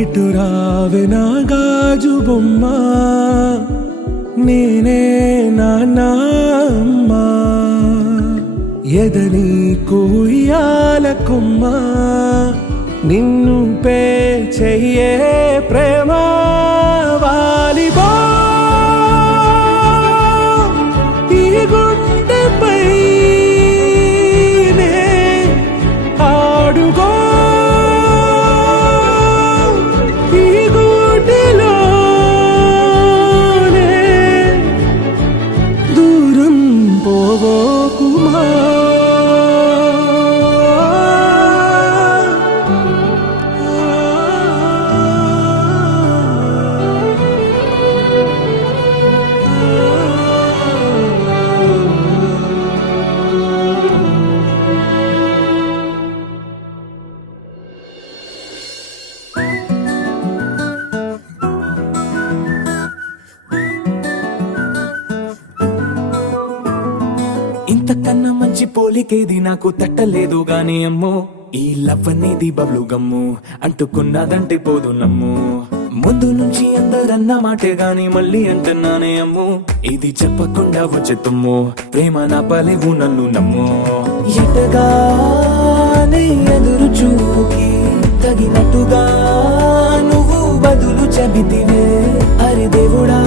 ఇటు రావే నా గాజు బొమ్మ, నేనే నాన్నమ్మ, ఎదని కుయ్యాల కొమ్మ, నిన్ను పే చెయ్యే ప్రేమ వాలిబా ఈ గుండెపై ఆడుగో ఇంతకన్నా మంచి పోలికేది నాకు తట్టలేదు గాని అమ్మో, ఈ లవ్ అనేది బబ్లు గమ్ము అంటుకున్నదంటే పోదు నమ్ము. ముందు నుంచి అందరన్న మాటే గాని మళ్ళీ అంటున్నానే అమ్ము, ఇది చెప్పకుండా వచ్చే తుమ్ము, ప్రేమ నా పలేవు నన్ను నమ్ము. ఎటగానే ఎదురు చూకి తగినట్టుగా నువ్వు బదులు చెబితివే, అరి దేవుడా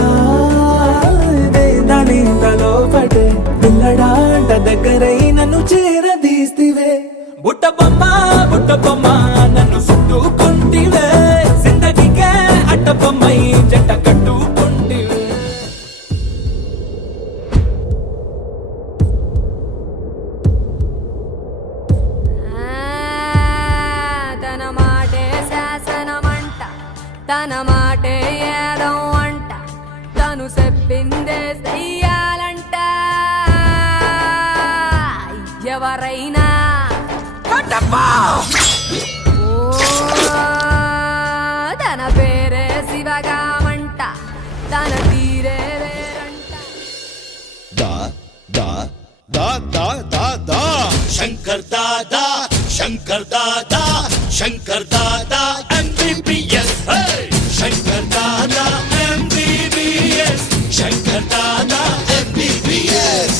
దానిలో పడే పిల్లడాంట దగ్గరై నన్ను చేరదీస్తివే. బుట్ట బొమ్మ నన్ను చుట్టుకుంటివే, జిందగీకే అట్ట బొమ్మై జంట కట్టుకుంటివే. తన మాటే శాసనమంట, తన మాటే ఏదం అంట, తను చెప్పిందే చెయ్యాలంట. ఎవరైనా తన పేరే శివగామంట, తన తీరే వేరంట. దా దా దా దా దా దా Shankar Dada, Shankar Dada, Shankar Dada MBBS, Shankar Dada MBBS, Shankar Dada MBBS.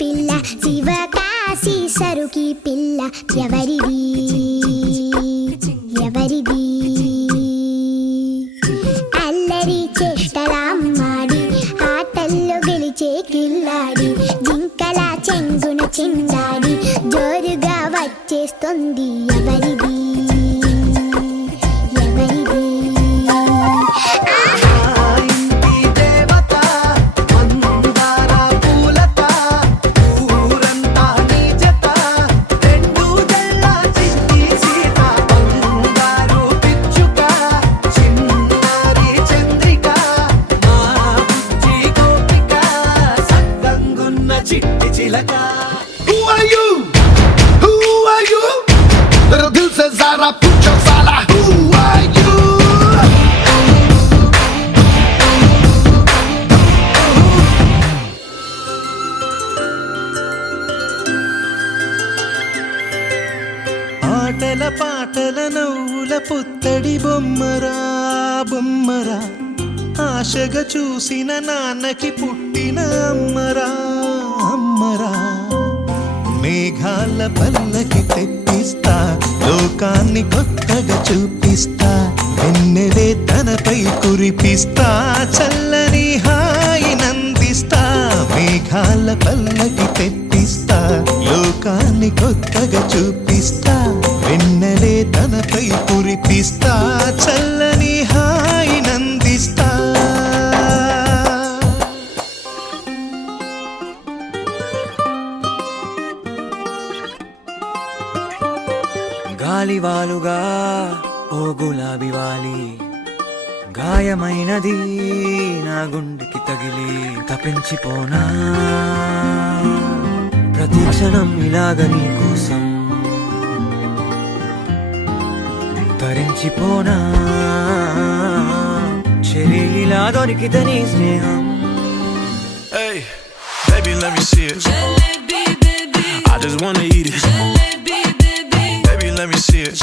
పిల్ల శివకాశి సరుకి పిల్ల ఎవరిది ఎవరిది? అల్లరి చేష్టలామ్మాడి ఆటల్లో గెలిచే కిల్లాడి, జింకల చెంగున చిందాడి జోరుగా వచ్చేస్తుంది ఎవరిది ఎవరిది? Who are you? Who are you? Pero dil se zara pucho sala. Who are you? ఆటల పాటల నవ్వుల పుత్తడి బొమ్మరా బొమ్మరా, ఆశగా చూసిన నాన్నకి పుట్టిన అమ్మరా అమ్మరా. మేఘాల పల్లకి తెప్పిస్తా లోకాన్ని కొత్తగా చూపిస్తా వెన్నెలే తనపై కురిపిస్తా చల్లని హాయినందిస్తా మేఘాల పల్లకి తెప్పిస్తా లోకాన్ని కొత్తగా చూపిస్తా వెన్నెలే తనపై కురిపిస్తా చల్లని హాయినందిస్తా గాలివాలుగా ఓ గులాబీ వాలి గాయమైనది నా గుండెకి తగిలి తపించిపోనా ప్రతి క్షణం ఇలాగ నీ కోసం తరించిపోనా చెలి ఇలా దొరికితే నీ స్నేహం. Hey, baby, let me see it. I just wanna eat it. Baby, let me see it.